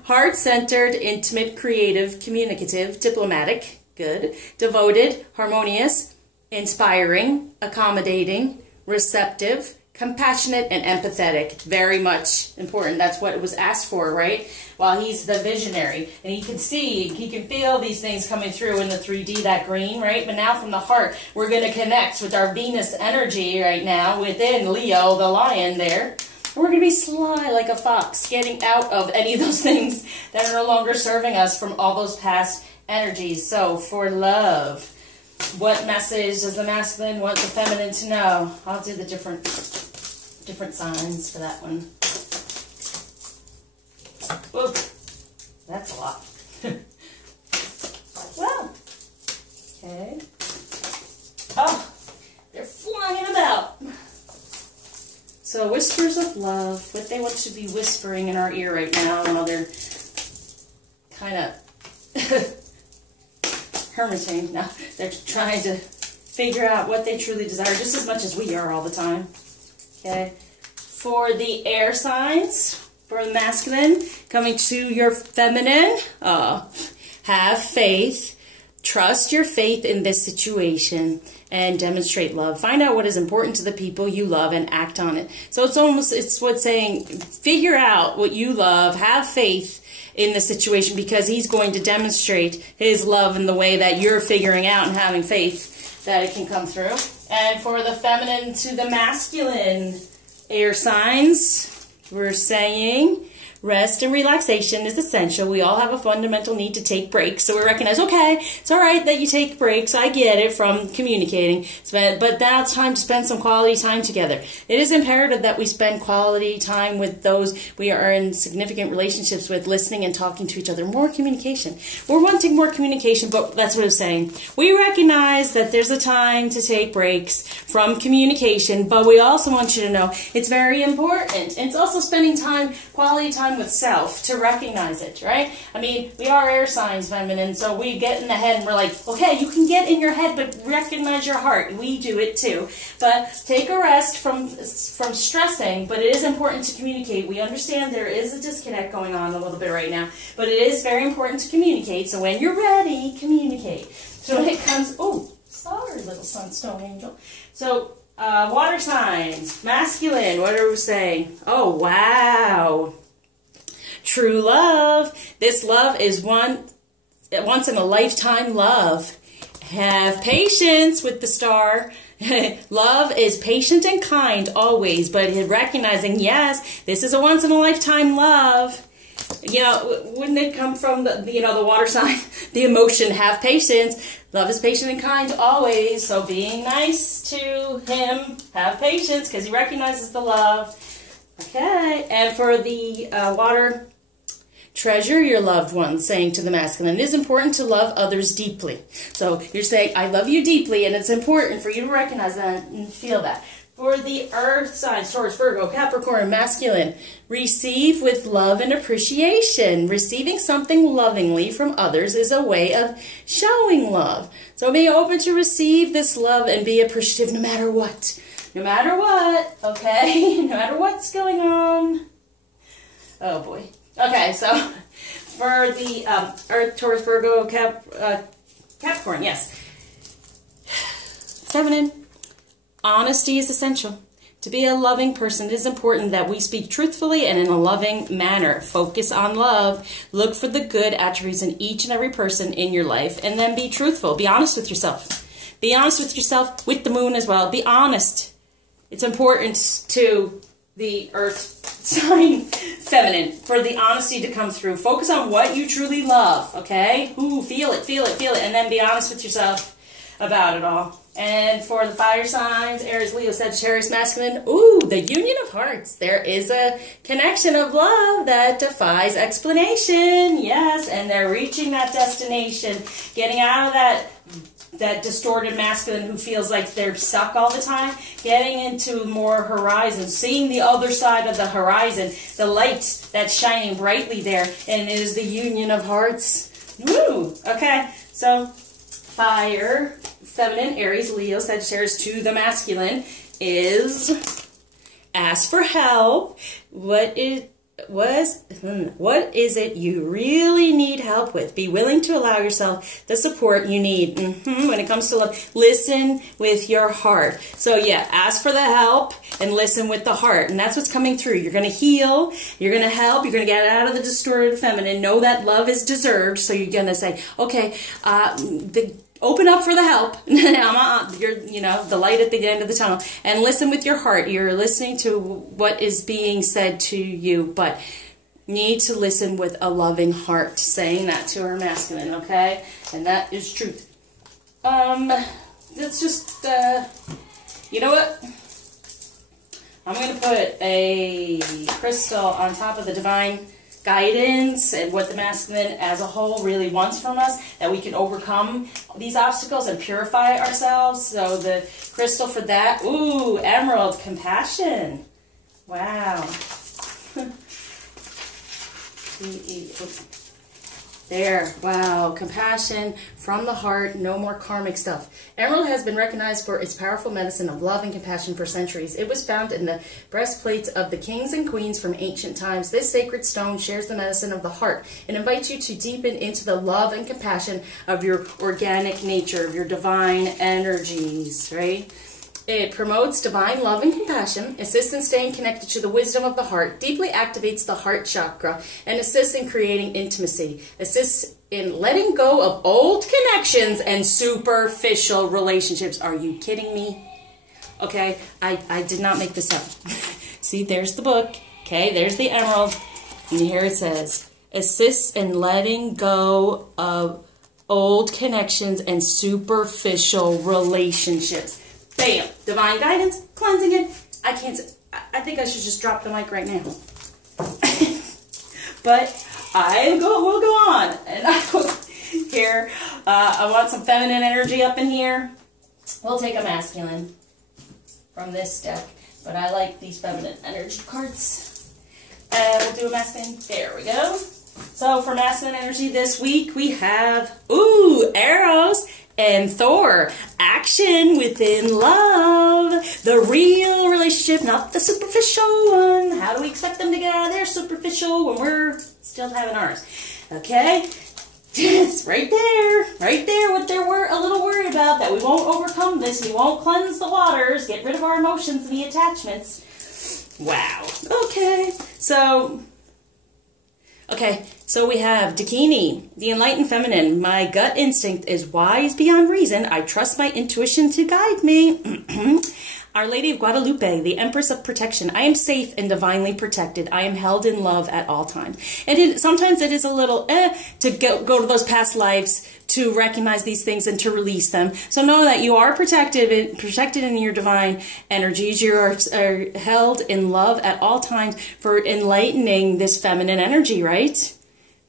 Heart-centered, intimate, creative, communicative, diplomatic, good, devoted, harmonious, inspiring, accommodating, receptive, compassionate, and empathetic. Very much important. That's what it was asked for, right? While he's the visionary. And he can see, he can feel these things coming through in the 3D, that green, right? But now from the heart, we're going to connect with our Venus energy right now within Leo, the lion there. We're going to be sly like a fox, getting out of any of those things that are no longer serving us from all those past energies. So for love, what message does the masculine want the feminine to know? I'll do the different signs for that one. Whoa, that's a lot. Well, okay. Oh, they're flying about. So whispers of love, what they want to be whispering in our ear right now while they're kind of hermiting. Now they're trying to figure out what they truly desire, just as much as we are all the time. Okay. For the air signs, for the masculine, coming to your feminine, have faith. Trust your faith in this situation and demonstrate love. Find out what is important to the people you love and act on it. So it's what's saying, figure out what you love, have faith in the situation because he's going to demonstrate his love in the way that you're figuring out and having faith that it can come through. And for the feminine to the masculine air signs, we're saying rest and relaxation is essential. We all have a fundamental need to take breaks. So we recognize, okay, it's all right that you take breaks. I get it from communicating. But now it's time to spend some quality time together. It is imperative that we spend quality time with those we are in significant relationships with, listening and talking to each other. More communication. We're wanting more communication, but that's what I'm saying. We recognize that there's a time to take breaks from communication, but we also want you to know it's very important. And it's also spending time, quality time with self to recognize it, right? I mean, we are air signs, feminine, so we get in the head and we're like, okay, you can get in your head, but recognize your heart. We do it too. But take a rest from stressing, but it is important to communicate. We understand there is a disconnect going on a little bit right now, but it is very important to communicate. So when you're ready, communicate. So when it comes, sorry, little sunstone angel. So water signs, masculine, what are we saying? Oh, wow. True love. This love is once in a lifetime love. Have patience with the star. Love is patient and kind always, but recognizing, yes, this is a once in a lifetime love. You know, wouldn't it come from the water sign, the emotion, have patience. Love is patient and kind always. So being nice to him, have patience because he recognizes the love. Okay, and for the water, treasure your loved ones, saying to the masculine, it is important to love others deeply. So you're saying, I love you deeply, and it's important for you to recognize that and feel that. For the earth signs, Taurus, Virgo, Capricorn, masculine, receive with love and appreciation. Receiving something lovingly from others is a way of showing love. So be open to receive this love and be appreciative no matter what. No matter what, okay? No matter what's going on. Oh boy. Okay, so for the earth, Taurus, Virgo, Capricorn, yes. Feminine. Honesty is essential. To be a loving person, it is important that we speak truthfully and in a loving manner. Focus on love. Look for the good attributes in each and every person in your life, and then be truthful. Be honest with yourself. Be honest with yourself, with the moon as well. Be honest. It's important to the earth sign feminine for the honesty to come through. Focus on what you truly love, okay? Ooh, feel it, feel it, feel it, and then be honest with yourself about it all. And for the fire signs, Aries, Leo, Sagittarius, masculine, ooh, the union of hearts. There is a connection of love that defies explanation. Yes, and they're reaching that destination, getting out of that distorted masculine who feels like they're stuck all the time, getting into more horizon, seeing the other side of the horizon, the light that's shining brightly there, and it is the union of hearts. Woo! Okay, so fire, feminine, Aries, Leo, Sagittarius to the masculine is ask for help. What is it you really need help with? Be willing to allow yourself the support you need. When it comes to love, listen with your heart. So yeah, ask for the help and listen with the heart. And that's what's coming through. You're going to heal. You're going to help. You're going to get out of the distorted feminine. Know that love is deserved. So you're going to say, okay, open up for the help. You're, the light at the end of the tunnel. And listen with your heart. You're listening to what is being said to you, but need to listen with a loving heart. Saying that to our masculine, okay? And that is truth. Let's just, you know what? I'm going to put a crystal on top of the divine guidance and what the masculine as a whole really wants from us, that we can overcome these obstacles and purify ourselves. So the crystal for that, ooh, emerald, compassion. Wow. There, wow, compassion from the heart, no more karmic stuff. Emerald has been recognized for its powerful medicine of love and compassion for centuries. It was found in the breastplates of the kings and queens from ancient times. This sacred stone shares the medicine of the heart and invites you to deepen into the love and compassion of your organic nature, of your divine energies, right? It promotes divine love and compassion, assists in staying connected to the wisdom of the heart, deeply activates the heart chakra, and assists in creating intimacy, assists in letting go of old connections and superficial relationships. Are you kidding me? Okay, I did not make this up. See, there's the book. Okay, there's the emerald. And here it says, assists in letting go of old connections and superficial relationships. Bam! Divine guidance, cleansing it. I think I should just drop the mic right now. But we'll go on. And I will here. I want some feminine energy up in here. We'll take a masculine from this deck. But I like these feminine energy cards. We'll do a masculine. There we go. So for masculine energy this week, we have, ooh, Eros and Thor. Action within love. The real relationship, not the superficial one. How do we expect them to get out of their superficial when we're still having ours? Okay? It's right there, what they're a little worried about, that we won't overcome this, we won't cleanse the waters, get rid of our emotions and the attachments. Wow. Okay, so we have Dakini, the enlightened feminine. My gut instinct is wise beyond reason. I trust my intuition to guide me. Our Lady of Guadalupe, the Empress of Protection. I am safe and divinely protected. I am held in love at all times. And sometimes it is a little to go to those past lives to recognize these things and to release them. So know that you are protected in your divine energies. You are held in love at all times for enlightening this feminine energy, right?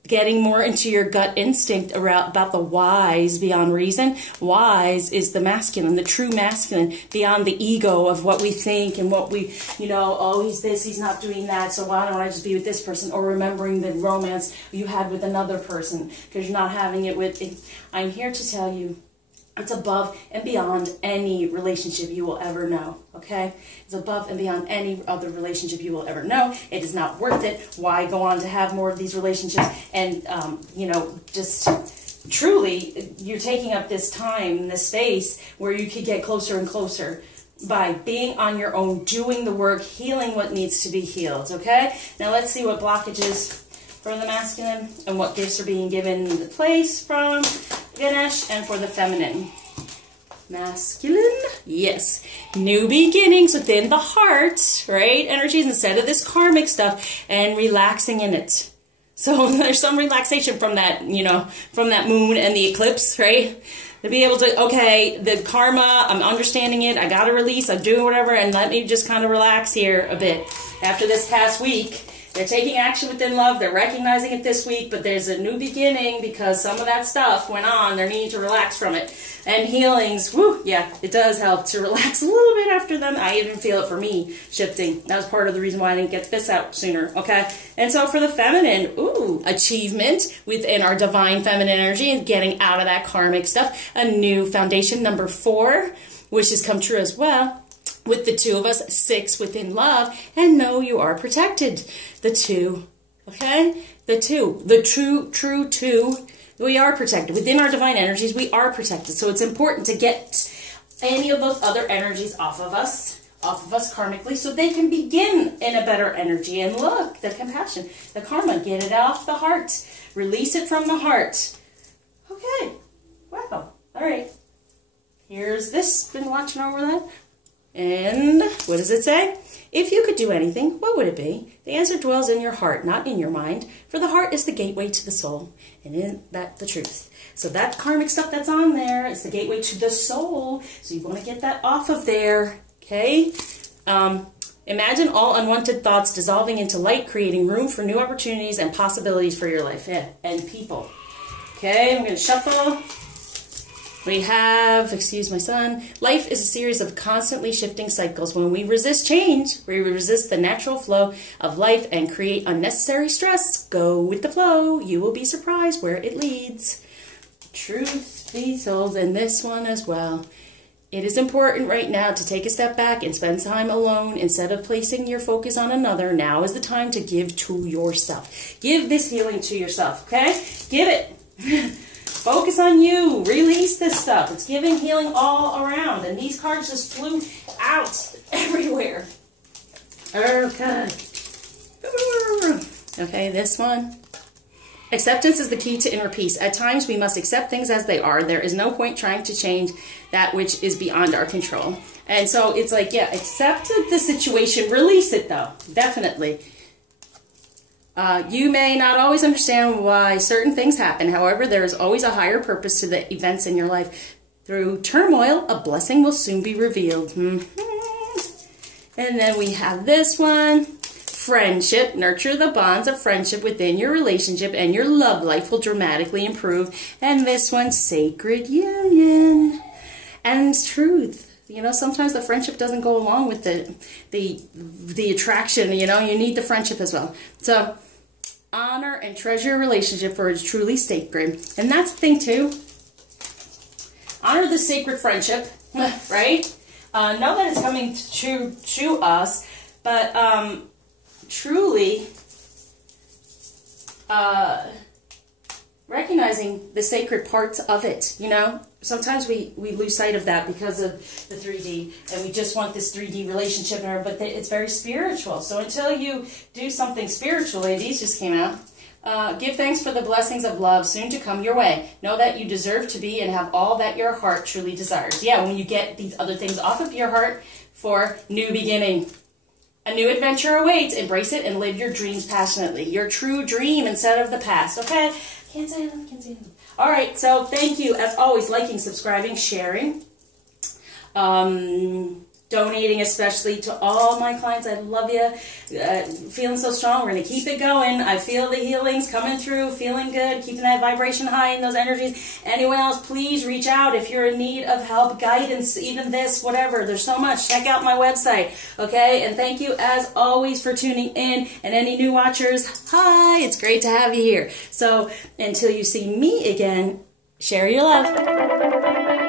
getting more into your gut instinct about the whys beyond reason. Whys is the masculine, the true masculine, beyond the ego of what we think and what we, you know, oh, he's this, he's not doing that, so why don't I just be with this person? Or remembering the romance you had with another person because you're not having it with... I'm here to tell you, it's above and beyond any relationship you will ever know, okay? It's above and beyond any other relationship you will ever know. It is not worth it. Why go on to have more of these relationships? And, you know, just truly, you're taking up this time, this space where you could get closer and closer by being on your own, doing the work, healing what needs to be healed, okay? Now let's see what blockages for the masculine and what gifts are being given the place from Ganesh, and for the feminine. Masculine, yes. New beginnings within the heart, right? Energies instead of this karmic stuff, and relaxing in it. So there's some relaxation from that, you know, from that moon and the eclipse, right? To be able to, okay, the karma, I'm understanding it, I gotta release, I'm doing whatever, and let me just kind of relax here a bit. After this past week, they're taking action within love. They're recognizing it this week, but there's a new beginning because some of that stuff went on. They're needing to relax from it. And healings, whoo, yeah, it does help to relax a little bit after them. I even feel it for me shifting. That was part of the reason why I didn't get this out sooner, okay? And so for the feminine, ooh, achievement within our divine feminine energy and getting out of that karmic stuff. A new foundation, number 4, which has come true as well. With the 2 of us, 6 within love, and know you are protected. The 2, okay? The 2, the true 2, we are protected. Within our divine energies, we are protected. So it's important to get any of those other energies off of us karmically, so they can begin in a better energy. And look, the compassion, the karma, get it off the heart. Release it from the heart. Okay, wow, all right. Here's this, been watching over that. And what does it say? If you could do anything, what would it be? The answer dwells in your heart, not in your mind. For the heart is the gateway to the soul. And isn't that the truth? So that karmic stuff that's on there is the gateway to the soul. So you want to get that off of there, okay? Imagine all unwanted thoughts dissolving into light, creating room for new opportunities and possibilities for your life and people. Okay, I'm going to shuffle. We have, excuse my son, life is a series of constantly shifting cycles. When we resist change, we resist the natural flow of life and create unnecessary stress. Go with the flow. You will be surprised where it leads. Truth be told, and this one as well. It is important right now to take a step back and spend time alone instead of placing your focus on another. Now is the time to give to yourself. Give this healing to yourself, okay? Give it. Focus on you. Release this stuff. It's giving healing all around. And these cards just flew out everywhere. Okay. Okay, this one. Acceptance is the key to inner peace. At times, we must accept things as they are. There is no point trying to change that which is beyond our control. And so it's like, yeah, accept the situation. Release it, though. Definitely. You may not always understand why certain things happen. However, there is always a higher purpose to the events in your life. Through turmoil, a blessing will soon be revealed. And then we have this one. Friendship. Nurture the bonds of friendship within your relationship and your love life will dramatically improve. And this one, sacred union. And truth. You know, sometimes the friendship doesn't go along with the attraction. You know, you need the friendship as well. So, honor and treasure your relationship for it's truly sacred. And that's the thing too. Honor the sacred friendship, right? Know that it's coming to us, but truly recognizing the sacred parts of it, you know? Sometimes we lose sight of that because of the 3D, and we just want this 3D relationship, but it's very spiritual. So until you do something spiritually, these just came out. Give thanks for the blessings of love soon to come your way. Know that you deserve to be and have all that your heart truly desires. Yeah, when you get these other things off of your heart for new beginning. A new adventure awaits. Embrace it and live your dreams passionately. Your true dream instead of the past, okay? Can't say enough, can't say enough. All right, so thank you, as always, liking, subscribing, sharing. donating, especially to all my clients. I love you. Feeling so strong. We're going to keep it going. I feel the healings coming through, feeling good, keeping that vibration high in those energies. Anyone else, please reach out if you're in need of help, guidance, even this, whatever. There's so much. Check out my website, okay? And thank you, as always, for tuning in. And any new watchers, hi, it's great to have you here. So until you see me again, share your love.